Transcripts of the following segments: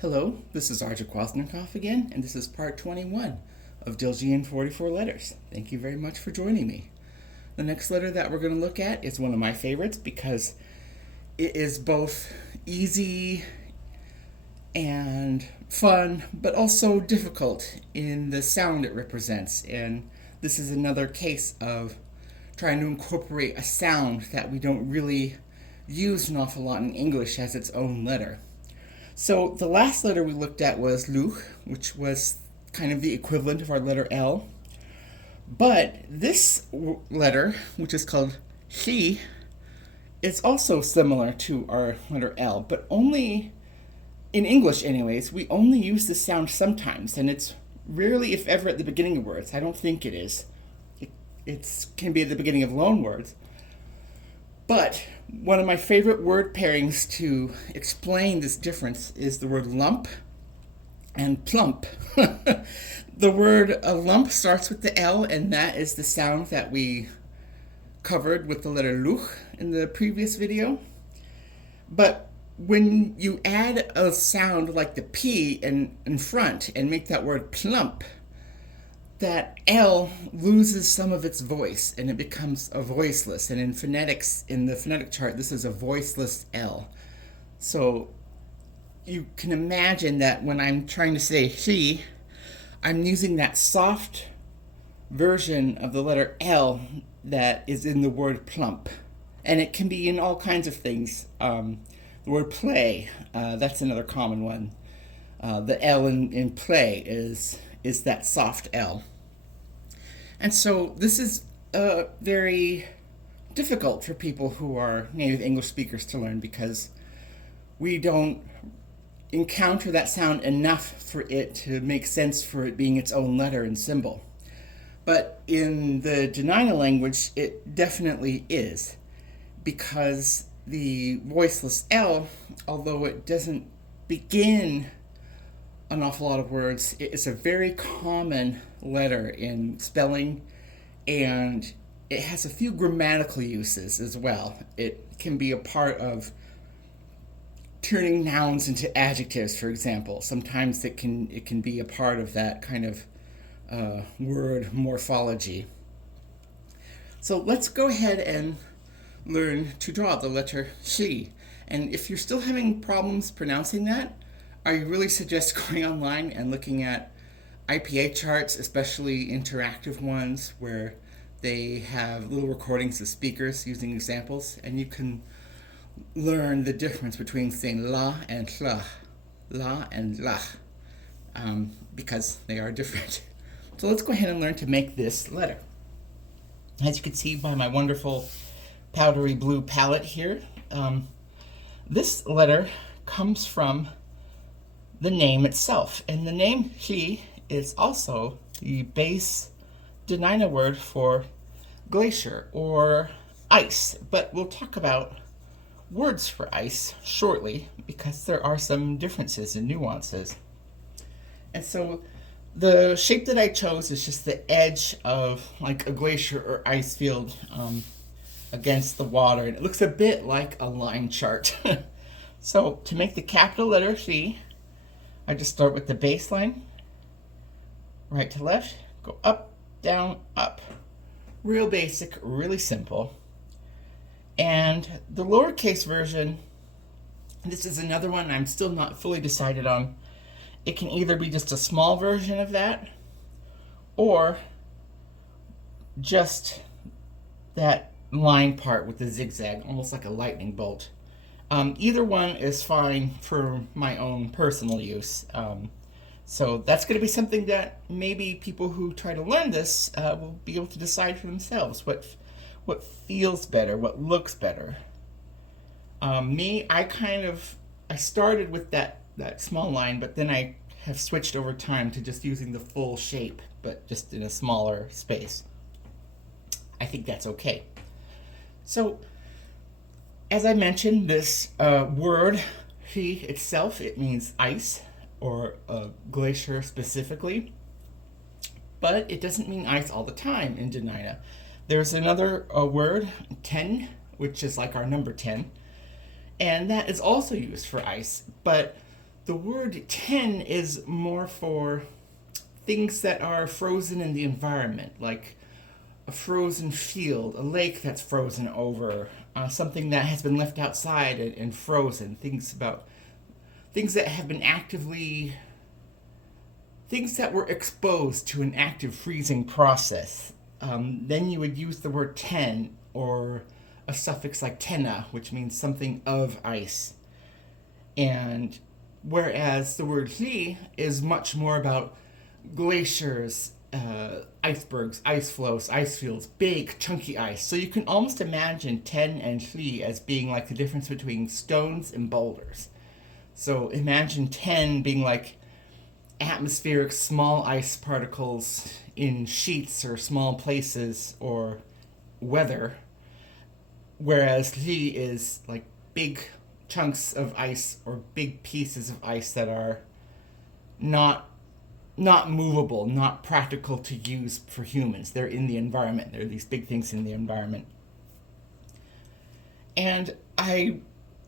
Hello, this is Arja Kwasnikoff again, and this is part 21 of Delzhi in 44 letters. Thank you very much for joining me. The next letter that we're going to look at is one of my favorites because it is both easy and fun, but also difficult in the sound it represents. And this is another case of trying to incorporate a sound that we don't really use an awful lot in English as its own letter. So the last letter we looked at was luch, which was kind of the equivalent of our letter L. But this letter, which is called chi, is also similar to our letter L, but only, in English anyways, we only use this sound sometimes, and it's rarely, if ever, at the beginning of words. I don't think it is. It can be at the beginning of loan words. But one of my favorite word pairings to explain this difference is the word lump and plump. The word lump starts with the L, and that is the sound that we covered with the letter luch in the previous video. But when you add a sound like the P in front and make that word plump, that L loses some of its voice and it becomes a voiceless. And in phonetics, in the phonetic chart, this is a voiceless L. So you can imagine that when I'm trying to say chi, I'm using that soft version of the letter L that is in the word plump. And it can be in all kinds of things. The word play, that's another common one. The L in play is that soft L. And so this is very difficult for people who are native English speakers to learn because we don't encounter that sound enough for it to make sense for it being its own letter and symbol. But in the Dena'ina language, it definitely is, because the voiceless L, although it doesn't begin an awful lot of words, it's a very common letter in spelling, and it has a few grammatical uses as well. It can be a part of turning nouns into adjectives, for example. Sometimes it can be a part of that kind of word morphology. So let's go ahead and learn to draw the letter chi. And if you're still having problems pronouncing that, I really suggest going online and looking at IPA charts, especially interactive ones where they have little recordings of speakers using examples, and you can learn the difference between saying la and la and la, because they are different. So let's go ahead and learn to make this letter. As you can see by my wonderful powdery blue palette here, this letter comes from the name itself. And the name chi is also the base Dena'ina word for glacier or ice. But we'll talk about words for ice shortly because there are some differences and nuances. And so the shape that I chose is just the edge of like a glacier or ice field against the water. And it looks a bit like a line chart. So to make the capital letter chi, I just start with the baseline, right to left, go up, down, up. Real basic, really simple. And the lowercase version, this is another one I'm still not fully decided on. It can either be just a small version of that, or just that line part with the zigzag, almost like a lightning bolt. Either one is fine for my own personal use. So that's going to be something that maybe people who try to learn this will be able to decide for themselves what feels better, what looks better. I started with that small line, but then I have switched over time to just using the full shape, but just in a smaller space. I think that's okay. So, as I mentioned, this word, chi itself, it means ice, or a glacier specifically, but it doesn't mean ice all the time in Dena'ina. There's another word, 10, which is like our number 10, and that is also used for ice, but The word ten is more for things that are frozen in the environment, like a frozen field, a lake that's frozen over, something that has been left outside and frozen. Things that have been actively, things that were exposed to an active freezing process. Then you would use the word ten or a suffix like tena, which means something of ice. And whereas the word hli is much more about glaciers, icebergs, ice flows, ice fields, big, chunky ice. So you can almost imagine ten and hli as being like the difference between stones and boulders. So imagine ten being like atmospheric small ice particles in sheets or small places or weather, whereas hli is like big chunks of ice or big pieces of ice that are not movable, not practical to use for humans. They're in the environment. They're these big things in the environment. And I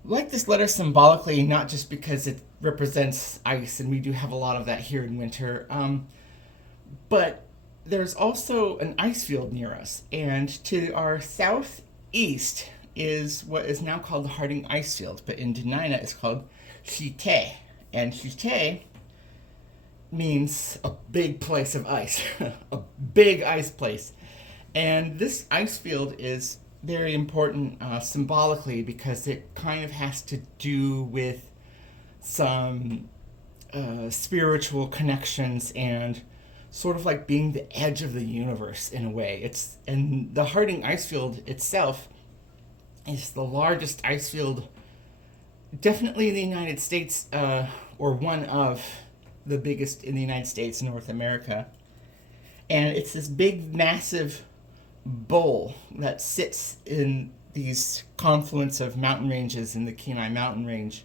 like this letter symbolically, not just because it represents ice, and we do have a lot of that here in winter, but there's also an ice field near us. And to our southeast is what is now called the Harding Ice Field, but in Dena'ina it's called Shite. And Shite means a big place of ice, a big ice place. And this ice field is very important symbolically because it kind of has to do with some spiritual connections and sort of like being the edge of the universe in a way. And the Harding Ice Field itself is the largest ice field definitely in the United States, or one of the biggest in the United States and North America. And it's this big, massive bowl that sits in these confluence of mountain ranges in the Kenai Mountain Range.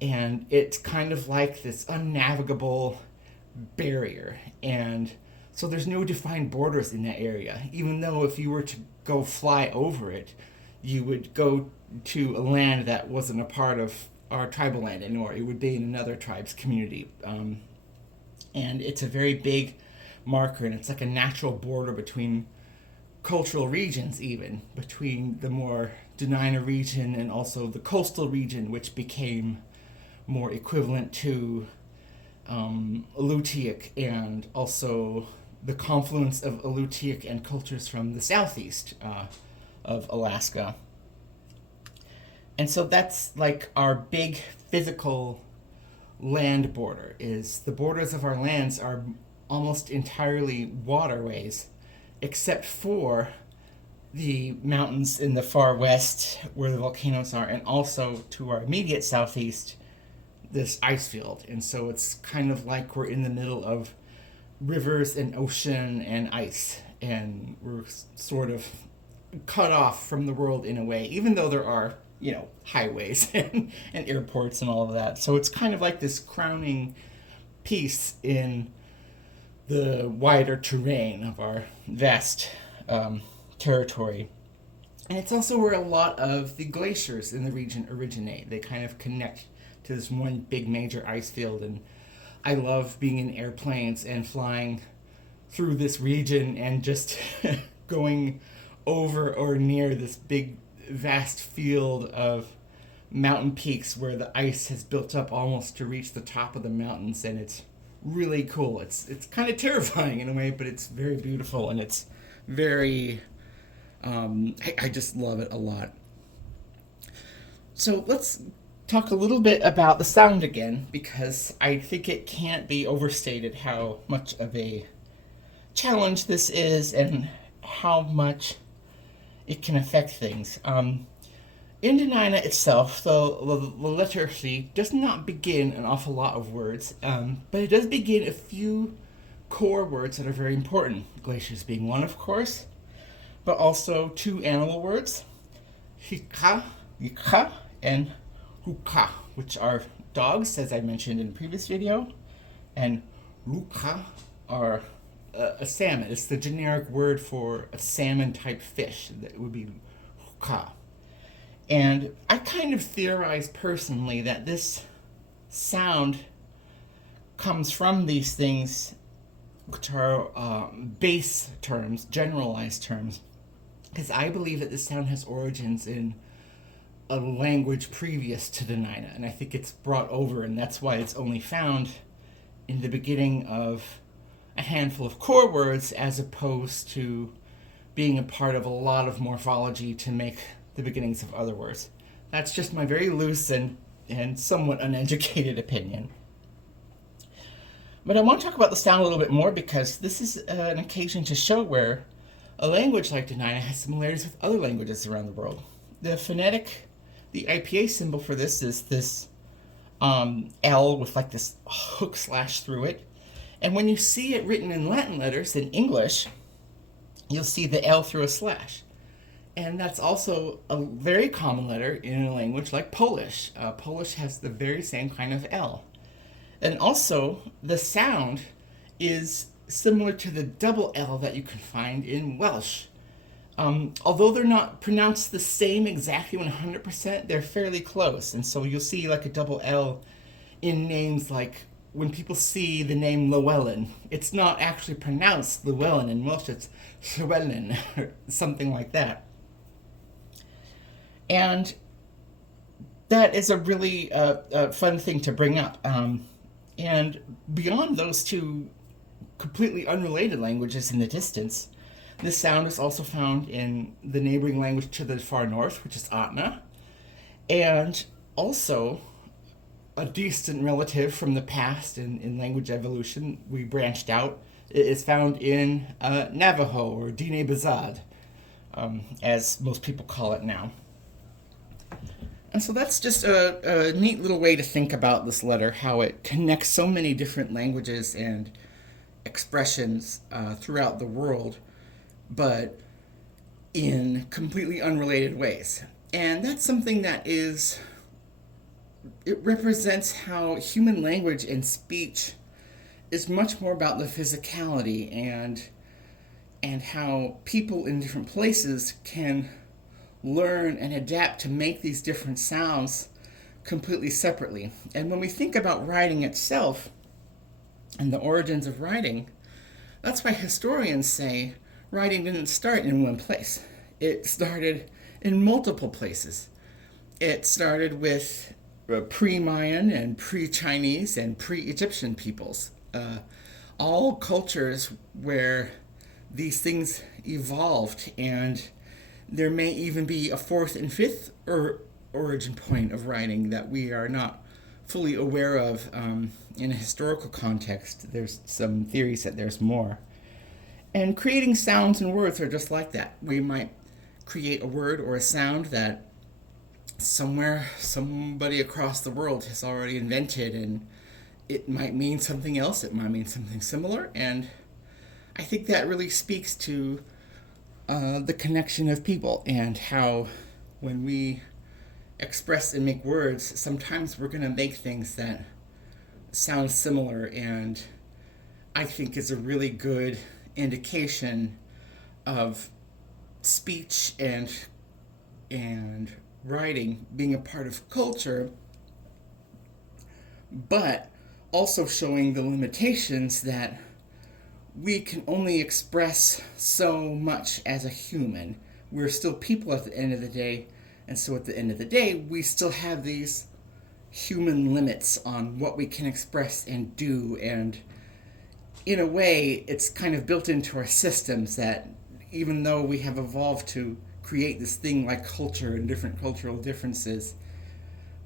And it's kind of like this unnavigable barrier. And so there's no defined borders in that area, even though if you were to go fly over it, you would go to a land that wasn't a part of our tribal land anymore. It would be in another tribe's community. And it's a very big marker, and it's like a natural border between cultural regions, even between the more Dena'ina region and also the coastal region, which became more equivalent to Alutiiq, and also the confluence of Alutiiq and cultures from the southeast of Alaska. And so that's like our big physical land border. Is the borders of our lands are almost entirely waterways, except for the mountains in the far west where the volcanoes are, and also to our immediate southeast, this ice field. And so it's kind of like we're in the middle of rivers and ocean and ice, and we're sort of cut off from the world in a way, even though there are, highways and airports and all of that. So it's kind of like this crowning piece in the wider terrain of our vast territory. And it's also where a lot of the glaciers in the region originate. They kind of connect to this one big major ice field. And I love being in airplanes and flying through this region and just going over or near this big vast field of mountain peaks where the ice has built up almost to reach the top of the mountains. And it's really cool. It's kind of terrifying in a way, but it's very beautiful, and it's very I just love it a lot. So let's talk a little bit about the sound again, because I think it can't be overstated how much of a challenge this is and how much it can affect things. In Dena'ina itself, the letter hli does not begin an awful lot of words, but it does begin a few core words that are very important. Glaciers being one, of course, but also two animal words, hika, yika, and huka, which are dogs, as I mentioned in the previous video, and luka are a salmon. It's the generic word for a salmon-type fish. That would be huka. And I kind of theorize personally that this sound comes from these things, which are base terms, generalized terms, because I believe that this sound has origins in a language previous to Dena'ina, and I think it's brought over, and that's why it's only found in the beginning of a handful of core words, as opposed to being a part of a lot of morphology to make the beginnings of other words. That's just my very loose and somewhat uneducated opinion. But I want to talk about the sound a little bit more, because this is an occasion to show where a language like Dena'ina has similarities with other languages around the world. The phonetic, the IPA symbol for this is this L with like this hook slash through it. And when you see it written in Latin letters in English, you'll see the L through a slash. And that's also a very common letter in a language like Polish. Polish has the very same kind of L. And also, the sound is similar to the double L that you can find in Welsh. Although they're not pronounced the same exactly 100%, they're fairly close. And so you'll see like a double L in names like when people see the name Llewellyn. It's not actually pronounced Llewellyn in Welsh, it's Llywelyn or something like that. And that is a really fun thing to bring up. And beyond those two completely unrelated languages in the distance, this sound is also found in the neighboring language to the far north, which is Atna, and also a distant relative from the past in language evolution. We branched out. It is found in Navajo, or Dine Bazad, as most people call it now. And so that's just a neat little way to think about this letter, how it connects so many different languages and expressions throughout the world, but in completely unrelated ways. And that's something that it represents how human language and speech is much more about the physicality and how people in different places can learn and adapt to make these different sounds completely separately. And when we think about writing itself and the origins of writing, that's why historians say writing didn't start in one place. It started in multiple places. It started with pre-Mayan and pre-Chinese and pre-Egyptian peoples. All cultures where these things evolved, and there may even be a fourth and fifth origin point of writing that we are not fully aware of in a historical context. There's some theories that there's more. And creating sounds and words are just like that. We might create a word or a sound that somewhere somebody across the world has already invented, and it might mean something else, it might mean something similar, and I think that really speaks to the connection of people, and how when we express and make words, sometimes we're going to make things that sound similar, and I think is a really good indication of speech and writing being a part of culture, but also showing the limitations that we can only express so much as a human. We're still people at the end of the day, and so at the end of the day, we still have these human limits on what we can express and do, and in a way, it's kind of built into our systems that even though we have evolved to create this thing like culture and different cultural differences,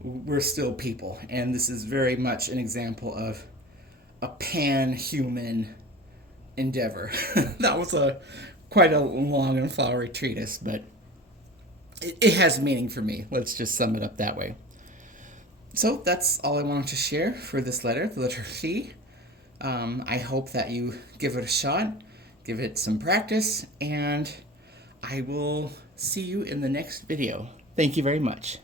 we're still people. And this is very much an example of a pan-human endeavor. That was quite a long and flowery treatise, but it has meaning for me. Let's just sum it up that way. So that's all I wanted to share for this letter, the letter Phi. I hope that you give it a shot, give it some practice, and I will see you in the next video. Thank you very much.